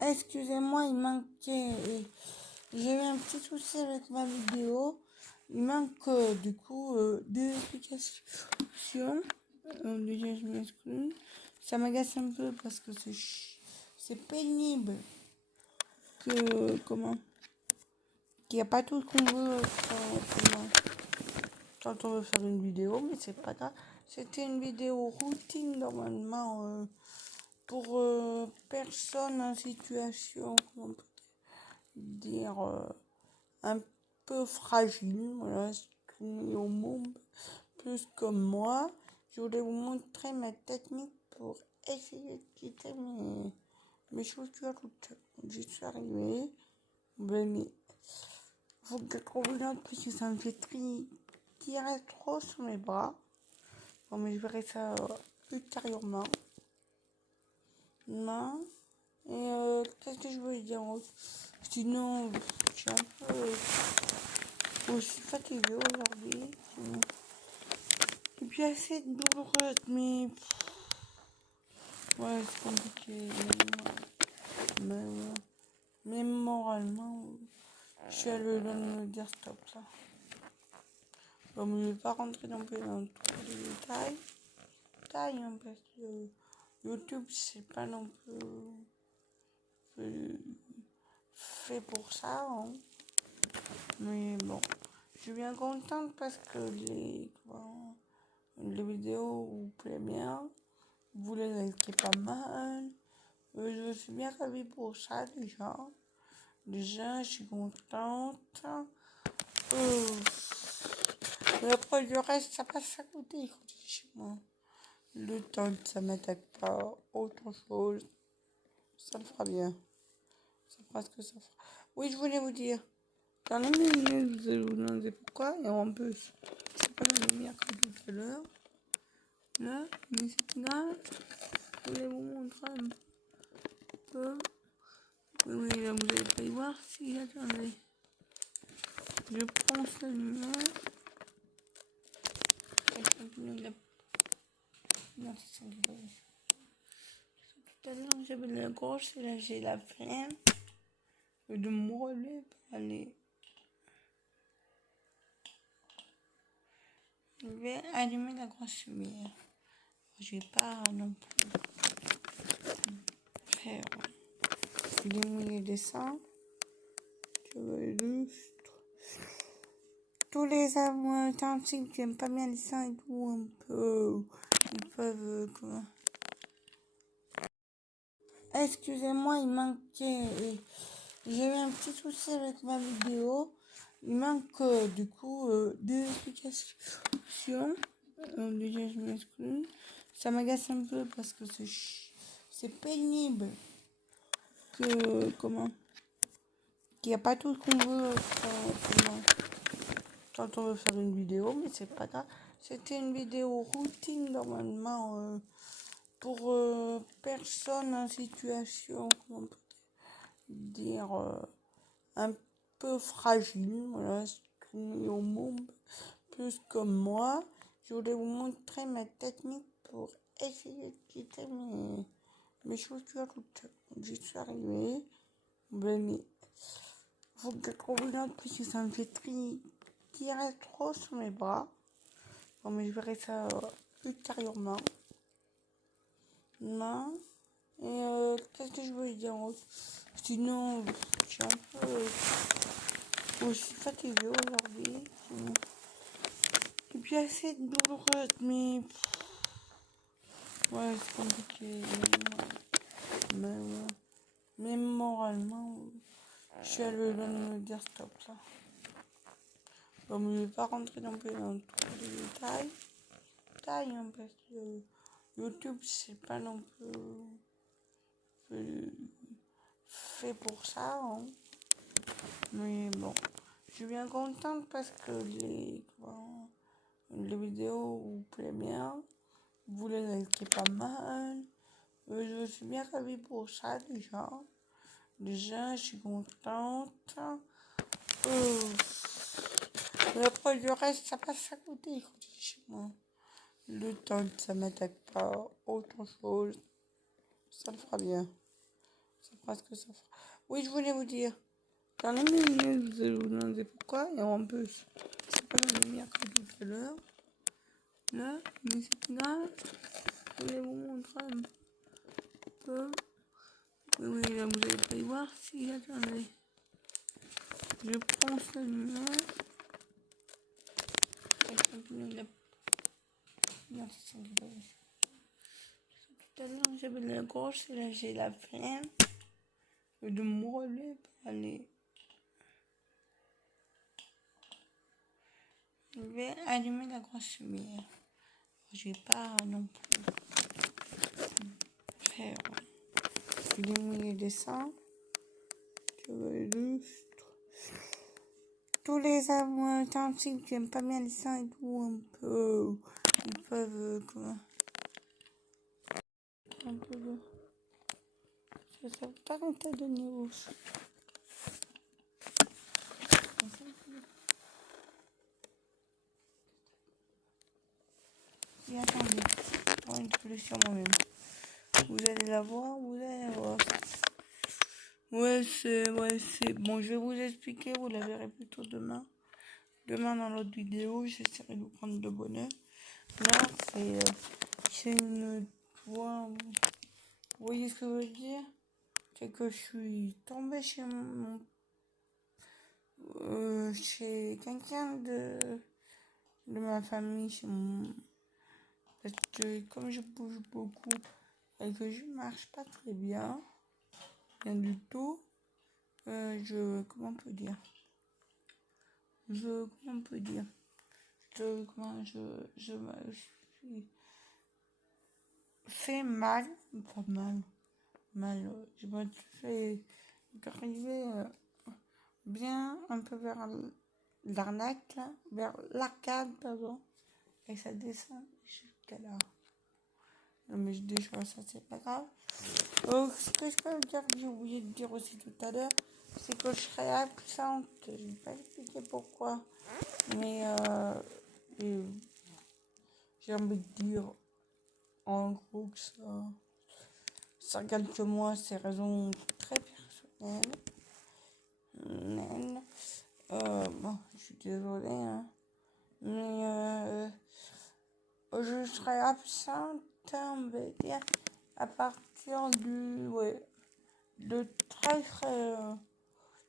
Excusez-moi, il manquait. J'ai eu un petit souci avec ma vidéo. Il manque du coup des explications. Déjà, je m'excuse. Ça m'agace un peu parce que c'est pénible qu'il n'y a pas tout ce qu'on veut quand on veut faire une vidéo, mais c'est pas grave. C'était une vidéo routine normalement pour personnes en situation, comment on peut dire, un peu fragile, voilà, soumis au monde, plus comme moi. Je voulais vous montrer ma technique pour essayer de quitter mes chaussures toutes seules. J'y suis arrivée, mais faut que je trouve une autre parce que ça me fait tirer trop sur mes bras. Bon, mais je verrai ça ultérieurement. Non. Et qu'est-ce que je veux dire? Sinon, je suis un peu aussi fatiguée aujourd'hui. Et puis assez douloureuse, mais ouais, c'est compliqué. Mais moralement, je suis à le me dire stop ça. Bon, mais je ne vais pas rentrer non plus dans tous les détails. Hein, parce que YouTube, c'est pas non plus fait pour ça. Hein. Mais bon, je suis bien contente parce que les vidéos vous plaisent bien. Vous les likez pas mal. Je me suis bien ravie pour ça déjà. Déjà, je suis contente. Mais après, le reste, ça passe à côté chez moi. Le temps que ça m'attaque pas, autre chose, ça le fera bien. Ça fera ce que ça fera. Oui, je voulais vous dire. Dans les minutes, vous vous demandez pourquoi. Et en plus, c'est pas la lumière comme tout à l'heure. Là, mais c'est grave. Je voulais vous montrer un peu. Oui, là, vous n'allez pas y voir. Si, attendez. Je prends cette lumière. Non, c'est ça que tout à l'heure, j'avais la gorge et là, j'ai la flemme de me relever pour aller. Je vais allumer la grosse lumière. Je vais pas non plus faire des milliers de dessins. Je veux juste tous les amoureux authentiques qui n'aiment pas bien les dessins et tout, un peu, ils peuvent comment. Excusez-moi, il manquait. J'ai eu un petit souci avec ma vidéo. Il manque du coup des explications. Déjà, je m'excuse. Ça m'agace un peu parce que c'est pénible qu'il n'y a pas tout ce qu'on veut quand on veut faire une vidéo, mais c'est pas grave. C'était une vidéo routine normalement pour personnes en situation, comment on peut dire, un peu fragile, voilà, soumis au monde, plus comme moi. Je voulais vous montrer ma technique pour essayer de quitter mes chaussures toutes seules. J'y suis arrivée, mais faut que je trouve une autre parce que ça me fait tirer trop sur mes bras. Bon, mais je verrai ça ultérieurement. Non. Et qu'est-ce que je veux dire? Sinon, je suis un peu aussi fatiguée aujourd'hui. Et puis assez douloureuse, mais ouais, c'est compliqué. Mais moralement, je suis à le me dire stop ça. Bon, mais je ne vais pas rentrer non plus dans tous les détails. Hein, parce que YouTube, c'est pas non plus fait pour ça. Hein. Mais bon, je suis bien contente parce que les vidéos vous plaisent bien. Vous les likez pas mal. Je me suis bien ravie pour ça déjà. Déjà, je suis contente. Mais après, le reste, ça passe à côté chez moi. Le temps que ça m'attaque pas, autre chose, ça le fera bien. fera ce que ça fera. Oui, je voulais vous dire. Dans les minutes, vous allez vous demander pourquoi. Et en plus, c'est pas la lumière que tout à l'heure. Là, mais c'est pas grave. Je voulais vous montrer un peu. Oui, là, vous allez pas y voir. Si, attendez. Je prends cette lumière. Non, c'est ça qui va. Tout à l'heure, j'avais la gorge et là, j'ai la flemme de me relever pour aller. Je vais allumer la grosse lumière. Je vais pas non plus faire démouiller les dessins. Je vais juste tous les ustensiles qui aiment pas bien les dessins et tout un peu, ils peuvent comment un peu de ça fait pas un peu de niveau. Et attendez, pour une solution moi-même. Vous allez la voir, vous allez la voir. Ouais, c'est bon. Je vais vous expliquer. Vous la verrez plutôt demain. Demain dans l'autre vidéo, j'essaierai de vous prendre de bonheur. Là, c'est une voie. Vous voyez ce que je veux dire? C'est que je suis tombée chez quelqu'un de ma famille, parce que comme je bouge beaucoup et que je marche pas très bien, rien du tout, comment on peut dire? Comment on peut dire? Je me suis fait mal, pas mal, je me suis fait arriver bien un peu vers l'arnaque, là, vers l'arcade, pardon, et ça descend jusqu'à là. Non, mais je déchois ça, c'est pas grave. Ce que je peux vous dire, que j'ai oublié de dire aussi tout à l'heure, c'est que je serai absente. Je vais pas expliquer pourquoi, mais j'ai envie de dire en gros que ça regarde que moi, c'est raisons très personnelles. Bon, je suis désolée, hein, mais je serai absente, on va dire, à partir le 13.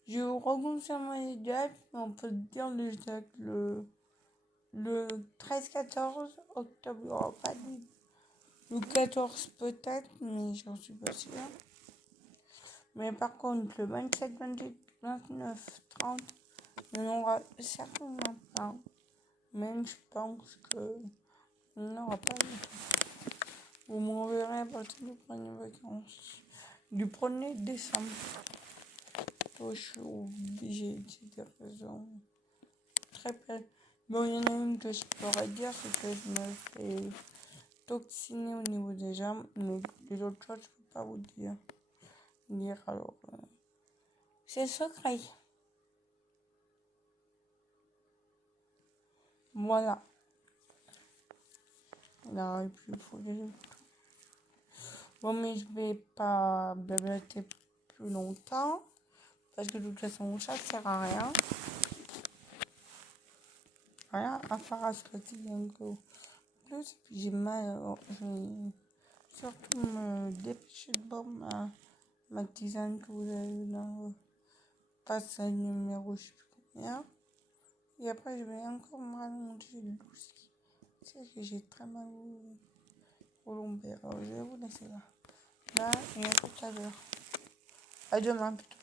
Je vous reconfirme les dates, mais on peut dire les dates le 13-14 octobre. Il n'y aura pas le 14 peut-être, mais j'en suis pas sûre. Mais par contre, le 27, 28, 29, 30, il y en aura certainement pas. Même je pense que il n'y en aura pas du tout. Vous m'enverrez à partir du premier vacances. Du 1er décembre. Je suis obligée, c'est des raisons très belles. Bon, il y en a une que je pourrais dire, c'est que je me fais toxiner au niveau des jambes. Mais les autres choses, je peux pas vous dire. Alors, c'est secret. Voilà. Là, et puis il faut les... Bon, mais je vais pas blablater plus longtemps. Parce que de toute façon, ça sert à rien. Rien à faire à ce quotidien que plus. Puis j'ai mal. Je vais surtout me dépêcher de boire ma tisane que vous avez vu dans le passage numéro je sais plus combien. Et après, je vais encore me rallonger le dossier. C'est que j'ai très mal au lombaire. Alors, je vais vous laisser là. Là, et à tout à l'heure. À demain plutôt.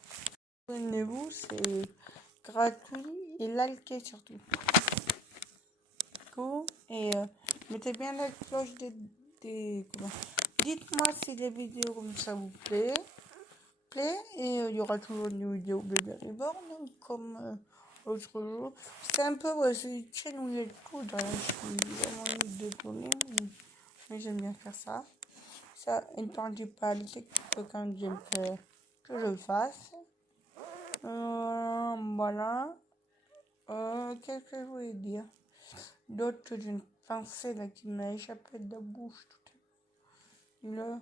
Abonnez-vous, c'est gratuit et likez surtout. Cool. Et mettez bien la cloche comment. Dites-moi si les vidéos comme ça vous plaît. Et il y aura toujours une vidéo Bébé Reborn comme l'autre jour. C'est un peu, c'est une chaîne où il y a tout. Je suis vraiment désolée, mais j'aime bien faire ça. Ça n'interdit pas le fait que quand j'aime que je le fasse. Voilà. Qu'est-ce que je voulais dire d'autre que d'une pensée là qui m'a échappé de la bouche tout à l'heure.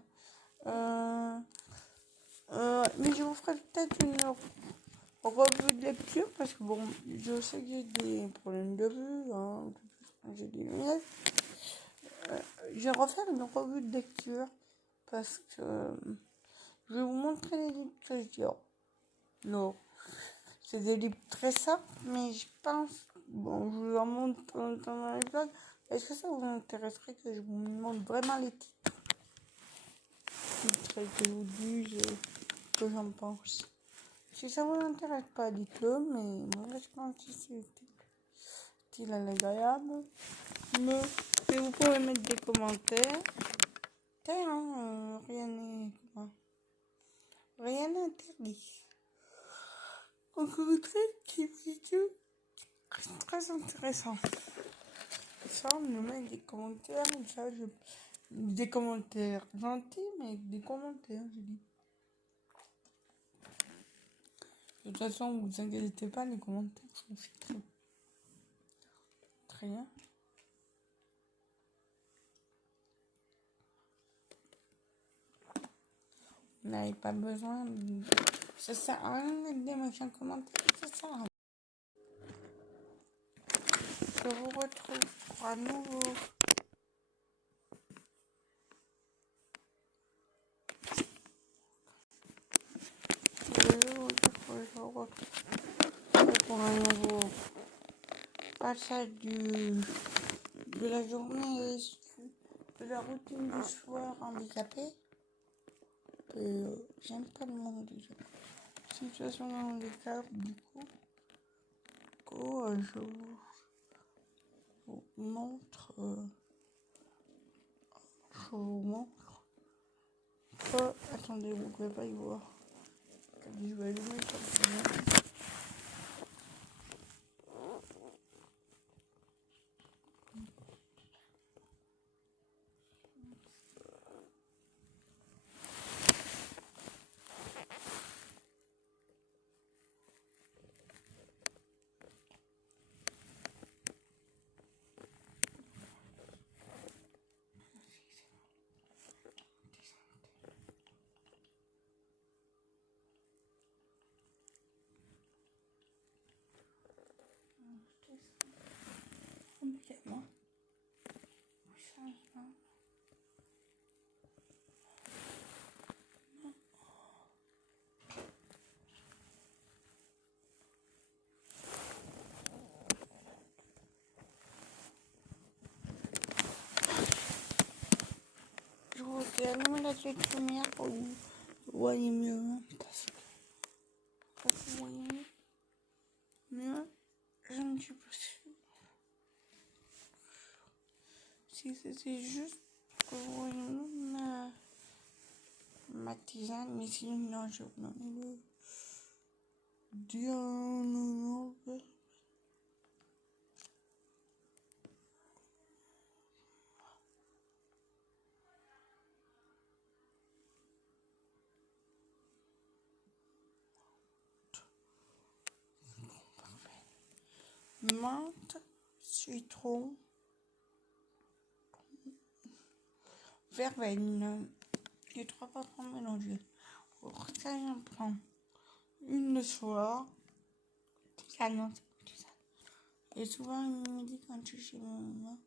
Mais je vous ferai peut-être une revue de lecture parce que bon, je sais que j'ai des problèmes de vue, hein, j'ai des lunettes. Je vais refaire une revue de lecture parce que je vais vous montrer les livres que je dis. Non, c'est des livres très simples, mais je pense, bon, je vous en montre dans l'épisode. Est-ce que ça vous intéresserait que je vous montre vraiment les titres et que je vous dise ce que j'en pense? Si ça vous intéresse pas, dites-le, mais moi je pense que c'est utile à l'agréable. Mais vous pouvez mettre des commentaires. Rien n'est rien n'est interdit. Encore une petite vidéo très intéressant. Ça, on nous met des commentaires, ça, des commentaires gentils, mais des commentaires, je dis. De toute façon, vous inquiétez pas, les commentaires sont filtrés. Très bien. Vous n'avez pas besoin de... Ça sert à rien de des machins commentaires, ça sert à rien. Je vous retrouve pour un nouveau... Pour un nouveau passage de la journée, de la routine du soir handicapé. J'aime pas le mot handicapé. Situation de handicap, du coup, je vous montre, attendez, vous pouvez pas y voir. Je vais allumer comme immédiatement. Changement. Je vous ai allumé la petite lumière pour que vous voyez mieux. Pour que vous voyez mieux, je ne suis pas sûre. Si c'était juste pour vous voyez mieux ma tisane, mais sinon je vous donne le dialogue. Menthe, citron, verveine, les trois parfums mélangés. Pour ça, j'en prends une le soir, tisane, et souvent il me dit quand je suis chez ma maman.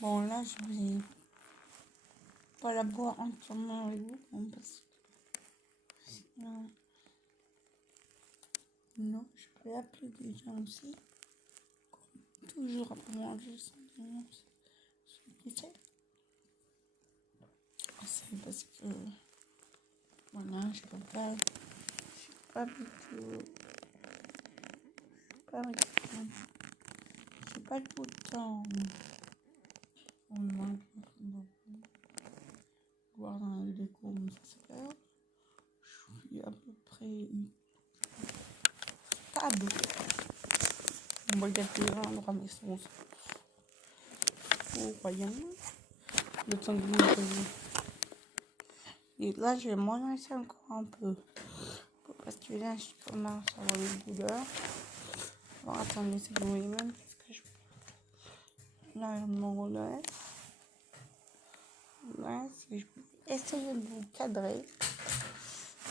Bon, là, je vais pas la boire entièrement avec vous, parce que sinon, non, je vais appeler des gens aussi. Toujours pour manger sans dénonce. Ce qui c'est. C'est parce que, voilà, je peux pas, je suis pas du tout, j'ai pas tout le temps. On mange beaucoup. Voir dans la vidéo comment ça se fait. Je suis à peu près stable. On va gâter un endroit mais son. au royaume. Le temps que vous me voyez. Et là, je vais m'en laisser encore un peu. Parce que là, je commence à avoir des douleurs. Bon, attendez, c'est bon, même. Là, je me relève. Là, si je vais essayer de vous cadrer.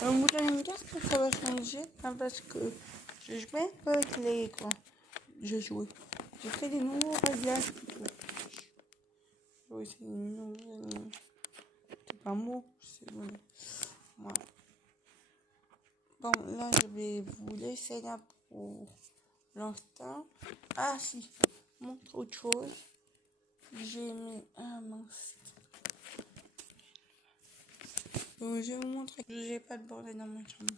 Vous allez me dire que ça va changer. Hein, parce que je jouais un peu avec les écrans. J'ai fait des nouveaux réglages. Oui, c'est une nouvelle. C'est pas un mot, c'est bon. Voilà. Bon, là, je vais vous laisser là pour l'instant. Ah, si, montre autre chose. J'ai mis. Ah, mince. Donc, je vais vous montrer que j'ai pas de bordel dans ma chambre.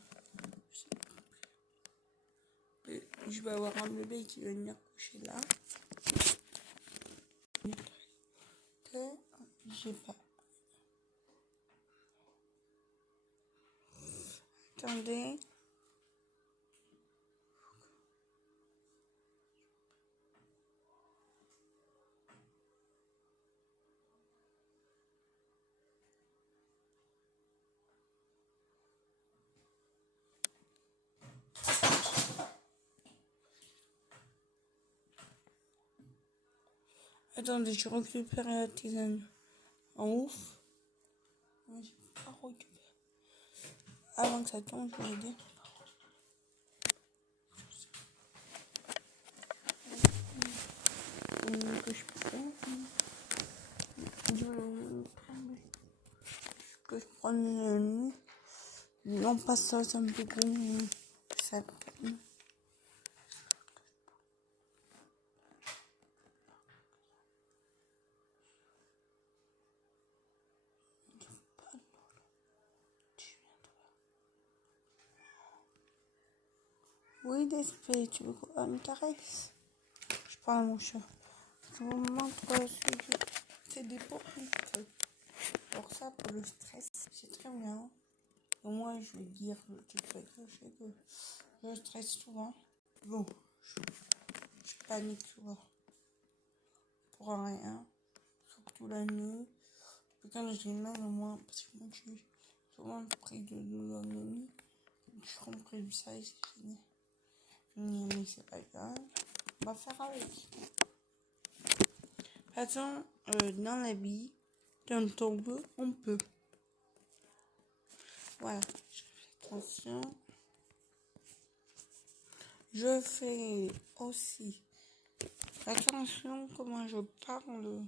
Je vais avoir un bébé qui va venir coucher là. J'ai pas. Attendez. Attendez, je récupère la tisane. En ouf. J'ai pas récupéré. Avant que ça tombe, je vais dire. Que je prends. Que je prends le nez. Non, pas ça, ça me fait gros. Ça. Oui, d'esprit, tu veux qu'on me caresse? Je parle à mon chat. Je vous montre c'est des pourrites. Alors ça, pour le stress, c'est très bien. Et moi, je vais dire le truc que je sais que je stresse souvent. Bon, je panique souvent. Pour rien. Surtout la nuit. Et quand j'ai mal au moins, parce que moi, je suis souvent pris de douleur de nuit. Je suis compris de ça et c'est fini. Mais c'est pas grave. On va faire avec. De toute façon, dans la vie, quand on veut, on peut. Voilà. Je fais attention. Je fais aussi attention comment je parle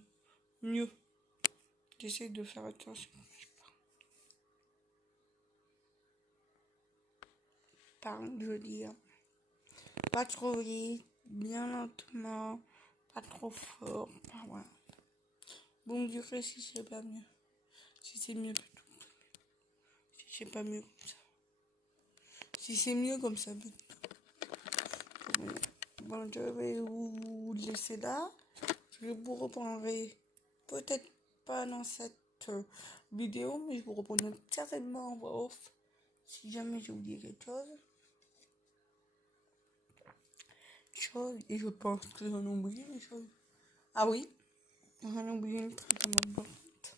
mieux. J'essaie de faire attention quand je parle. Je veux dire. Pas trop vite, bien lentement, pas trop fort. Ah, voilà. Bon, du coup, si c'est pas mieux. Si c'est mieux, plutôt. Si c'est pas mieux comme ça. Si c'est mieux comme ça, bon, je vais vous laisser là. Je vous reprendrai peut-être pas dans cette vidéo, mais je vous reprendrai certainement en voix off si jamais j'ai oublié quelque chose. Et je pense que j'en ai oublié des choses. Ah oui, j'en ai oublié une très importante.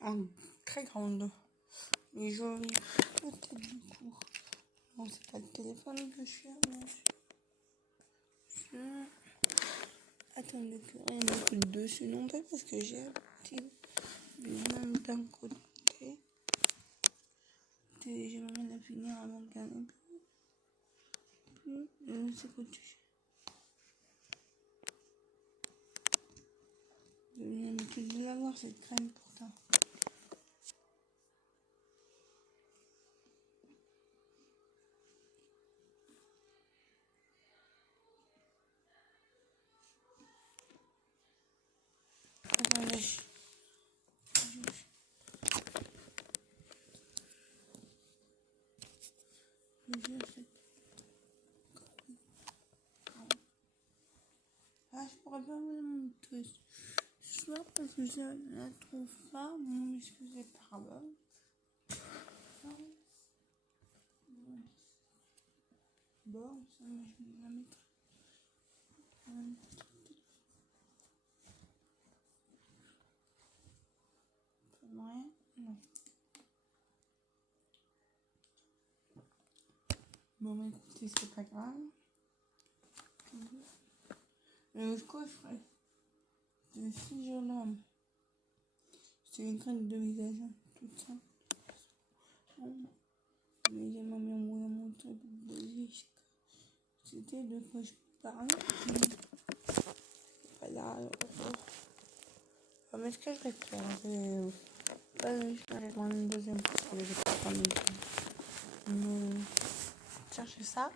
En très grande. Mais je vais peut-être du coup. Non, c'est pas le téléphone que je suis Attendez que rien ne coûte dessus non plus parce que j'ai un petit même d'un côté. J'aimerais la finir avant de gagner. C'est quoi tu J'ai l'habitude de l'avoir cette crème pourtant. Attendez. Ah, je pourrais pas vous montrer ça parce que je la trouve pas. Vous m'excusez, pardon. Bon, ça, je vais la mettre. Bon, mais écoutez, c'est pas grave. Quoi je ferais de ce jeune homme? C'est une crème de visage, hein, toute simple. Mais j'ai m'a mis en mon truc de basique. C'était de quoi je parle. Voilà. Mais ce que je vais faire, je vais prendre une deuxième parce que j'ai pas envie de chercher ça.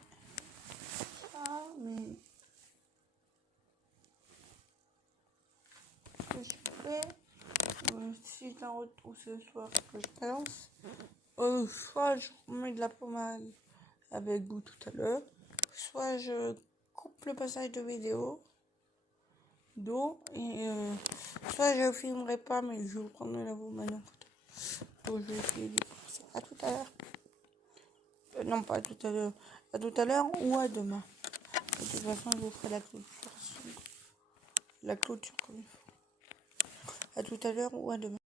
Mais ce que je fais, si je la retrouve ce soir, que je balance, soit je remets de la pommade avec vous tout à l'heure, soit je coupe le passage de vidéo d'eau et soit je ne filmerai pas mais je vous prendrai la pommade en photo. Donc je vais essayer de faire ça. À tout à l'heure. Non, pas à tout à l'heure. À tout à l'heure ou à demain. De toute façon, je vous ferai la clôture. La clôture comme il faut. À tout à l'heure ou à demain.